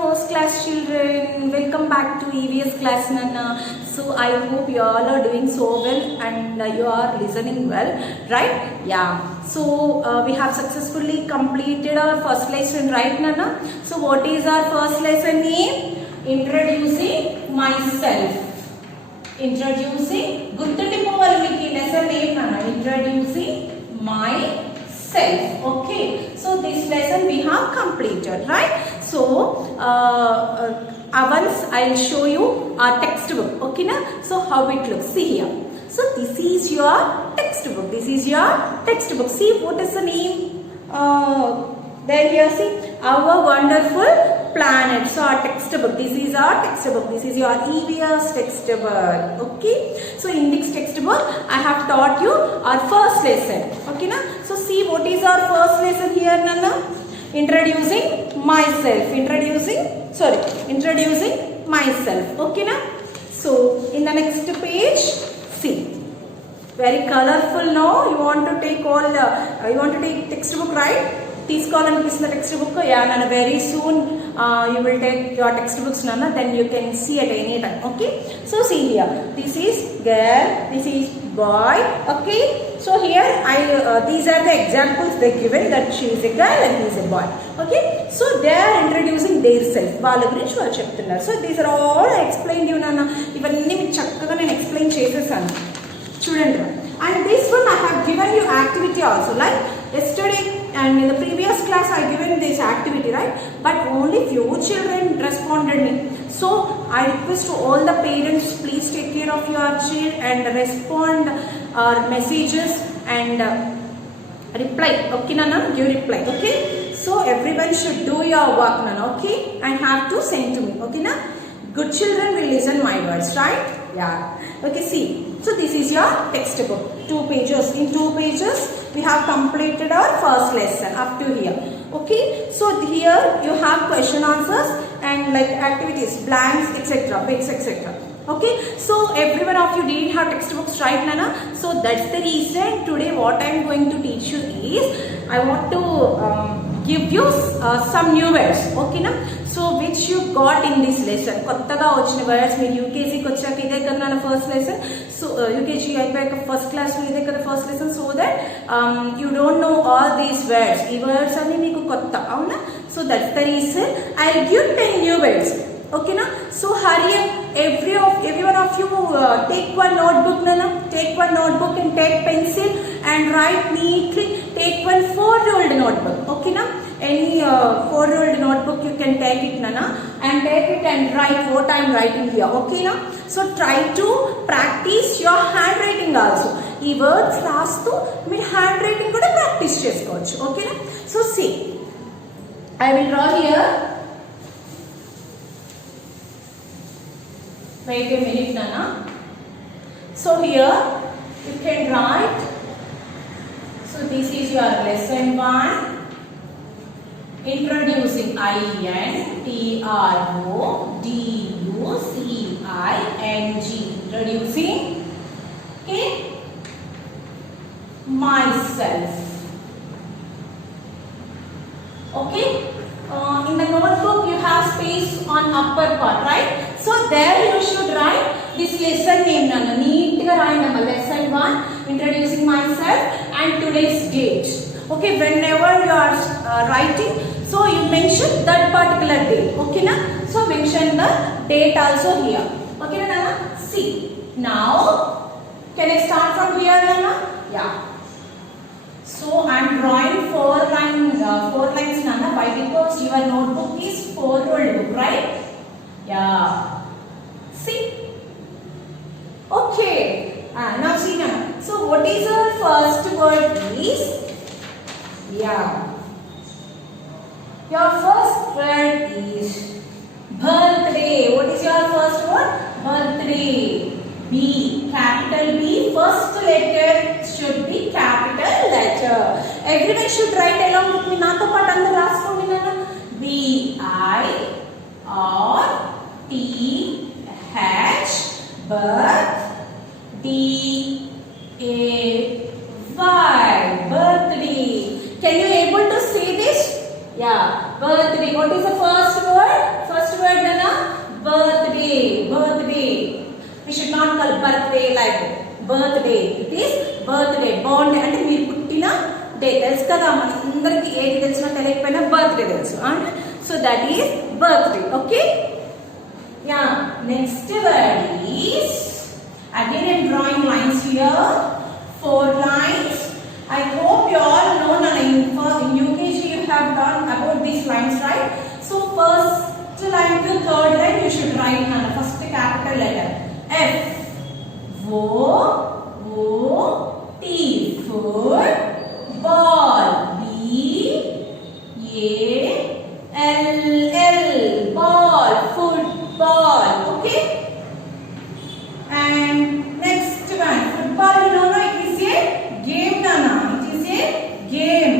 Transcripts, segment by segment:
first class children. Welcome back to EVS class Nana. So I hope you all are doing so well and you are listening well, right? Yeah. So we have successfully completed our first lesson, right Nana? So what is our first lesson name? Introducing myself. Introducing lesson name Nana. Introducing myself. Okay. So this lesson we have completed, right? So once I will show you our textbook. Okay na? So how it looks. See here. So this is your textbook. This is your textbook. See what is the name? There here see our wonderful planet. So our textbook. This is our textbook. This is your EVS textbook. Okay. So in this textbook I have taught you our first lesson. Okay na? So see what is our first lesson here Nana? Introducing myself. Introducing myself. Okay na? So in the next page, see. Very colorful now. You want to take textbook, right? తీసుకోవాలనిపిస్తున్న textbook. Yeah, Nana, very soon you will take your textbooks, Nana. Then you can see at any time. Okay. So see here. This is girl. This is boy. Okay. So here these are the examples they given that she is a girl and he is a boy. Okay. So they are introducing their self. వాళ్ళ గురించి వాళ్ళు చెప్తున్నారు. So these are all I explained you, Nana. ఇవన్నీ మీకు చక్కగా నేను explain చేసేసాను. చూడండి. And this one I have given you activity also. Like yesterday and in the previous class I given this activity, right? But only few children responded me. So I request all the parents, please take care of your child and respond our messages and reply. Okay Nana, give reply. Okay. So everyone should do your work Nana. Okay, and have to send to me. Okay na? Good children will listen my words, right? Yeah. Okay. See. So this is your textbook. 2 pages. In 2 pages we have completed our first lesson up to here. Okay. So here you have question answers and like activities, blanks, etc. Bits, etc. Okay. So everyone of you did have textbooks, right Nana? So that's the reason today what I am going to teach you is I want to give you some new words. Okay na? So which you got in this lesson. కొత్తగా వచ్చిన words మీరు యూకేజీకి వచ్చాక ఇదే కదా నా first lesson. So UKG అయిపోయాక first క్లాస్లో ఇదే కదా first lesson. So that you don't know all these words. ఈ వర్డ్స్ అన్ని మీకు కొత్త అవునా? So that's the reason I will give 10 new words. Okay na? So hurry up. Every one of you take one notebook Nana. Take one notebook and take pencil and write neatly. Take one 4-rolled notebook. Okay na? Any 4-rolled notebook you can take it Nana and take it and write what I am writing here. Okay na? So try to practice your handwriting also. ఈ words రాస్తూ మీరు hand writing కూడా practice చేసుకోవచ్చు. ఓకేనా? So see, I will draw here. Wait a minute Nana. So here you can write. So this is your lesson 1. Introducing. INTRODUCING. Introducing. Okay. Myself. Okay. In the notebook you have space on upper part, right? So there you should write this lesson name Nana. Neat ga rayandamma. Lesson 1. Introducing myself and today's date. Okay. Whenever you are writing, so you mention that particular date. Okay na? So mention the date also here. Okay na Nana? See. Now can I start from here Nana? Yeah. So I am drawing 4 lines Nana. Why? Because your notebook is 4-rolled book, right? Yeah. See. Okay. Now see Nana. So what is our first word is? Yeah. Your first word is birthday. What is your first word? Birthday. B. Capital B. First letter should be capital letter. Everyone should write along with me. Nato part andar raskondi nana. B I R T H. Birth. D A Y. Birthday. Can you able to say this? Yeah. Birthday. What is the first word? word Nana? Birthday. Birthday. We should not call birthday like birthday. It is birthday. Born day అంటే మీరు పుట్టిన day తెలుసు కదా మనందరికి ఏది తెలిసినా తెలియకపోయినా birthday తెలుసు so that is birthday okay yeah next word is again I'm drawing lines here 4 lines I hope you all know that in UKG you have done about these lines right so first line to third line you should write Nana first capital letter F O T football B A L L ball football okay and next one football you know it is a game Nana it is a game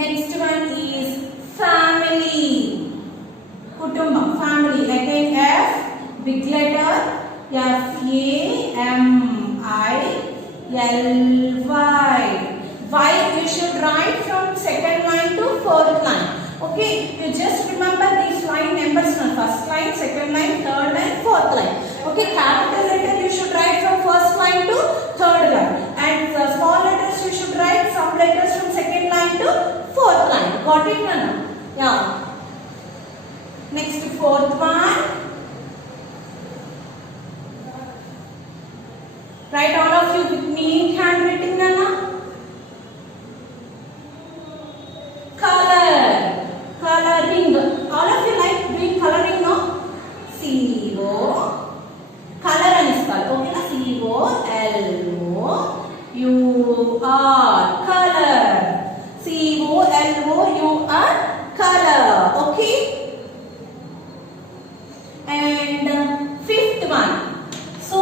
next one is family kutumbam family again F big letter F A M I L Y Y you should write from second line to fourth line okay you just remember these line numbers now first line second line third line fourth line okay capital letter you should write from first line to third line and small letters you should write some letters from second line to fourth line got it Nana yeah next fourth one write all of you with me handwriting Nana color coloring all of you like doing coloring no C O color and spell okay na C O L O U R color C O L O U R color okay and fifth one so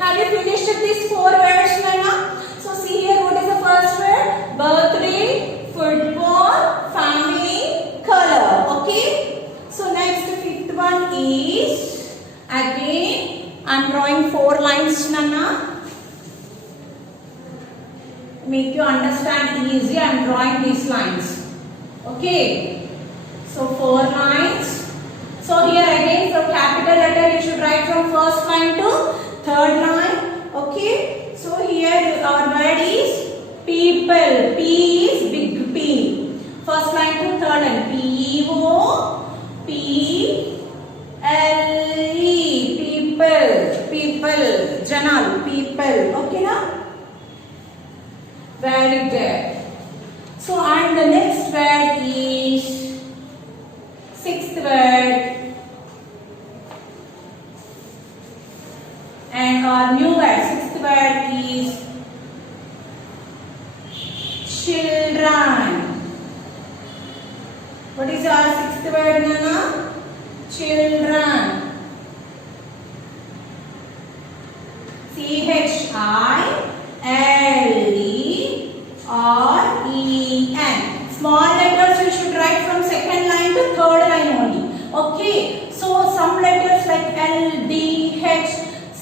have you finished these 4 words Nana so see here what is the first word birthday football family color okay so next fifth one is again I'm drawing 4 lines Nana make you understand easy I'm drawing these lines okay so 4 lines so here again from capital letter you should write from first line to third line okay so here our word is people P is big P first line to third line P O P L E people people janal people okay na very good so and the next word is sixth word and our new word sixth word is children what is our sixth word Nana children C H I L E R E N small letters you should write from second line to third line only okay so some letters like L D H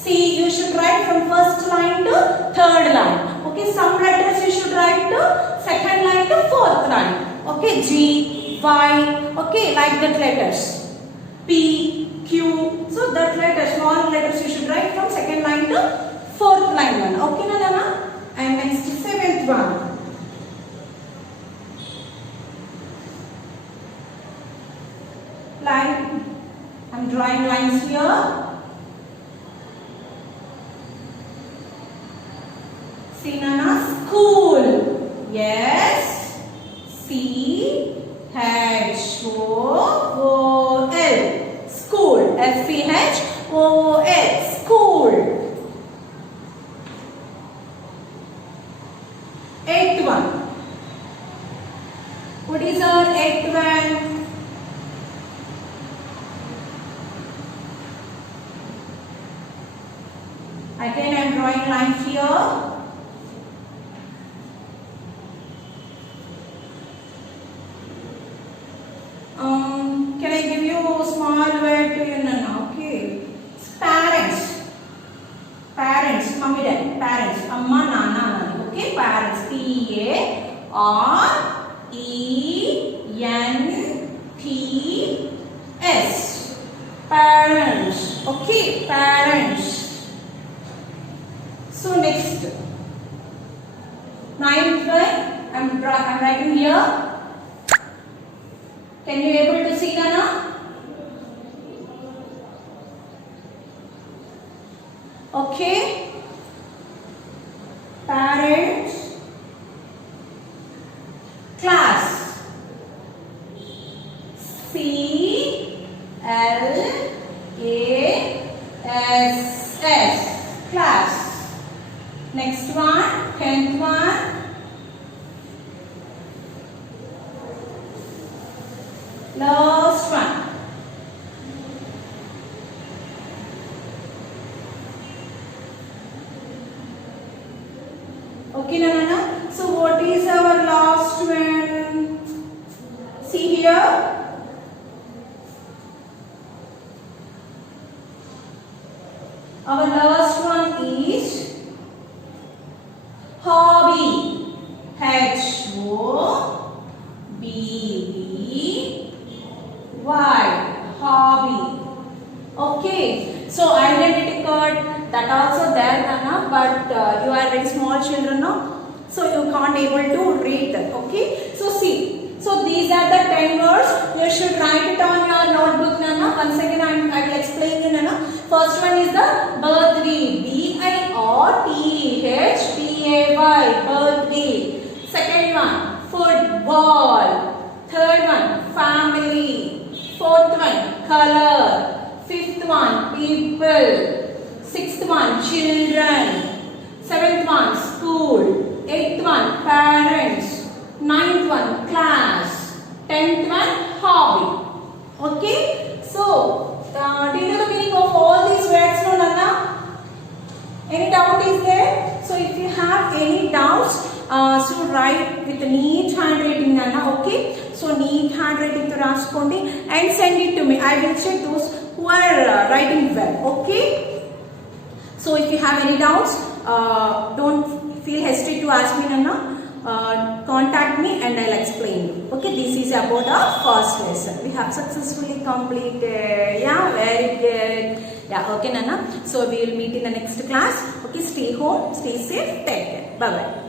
C you should write from first line to third line okay some letters you should write to second line to fourth line okay G Y okay like that letters P Q so that letters small letters you should write from second line to fourth line one okay Nana and next seventh one line I'm drawing lines here see Nana school yes C H O O L school S C H O L school eighth one what is our eighth one again I am drawing lines here can I give you a small word to you Nana okay parents parents mummy dad parents amma nana nani okay parents P A R E N T Can you able to see Nana? Okay. Parents, class. C-L-A-S-S, class. Next one, 10th one. Last one. Okay, Nana. So what is our last one? See here. Our last one is hobby. H-O-B-B-Y. Hobby. Okay. So identity card, that also there, Nana, but you are very small children now, so you can't able to read that. Okay. So see. So these are the 10 words. You should write it on your notebook, Nana. Once again, I will explain you, Nana. First one is the birthday. B-I-R-T-H-D-A-Y. Birthday. Second one, football. Third one, family. Fourth one, color. Fifth one, people. Sixth one, children. Seventh one, school. Eighth one, parents. Ninth one, class. 10th one, hobby. Okay. So, do you know the meaning of all these words, no, Nana? Any doubt is there? So, if you have any doubts, so write with neat handwriting, Nana. Okay. So, neat handwriting to raskondi and send it to me. I will check those who are writing well. Okay. So, if you have any doubts, don't feel hesitate to ask me, Nana. Contact me and I'll explain you. Okay, this is about our first lesson. We have successfully completed. Yeah, very good. Yeah, okay, Nana. So we will meet in the next class. Okay, stay home, stay safe, take care. Bye bye.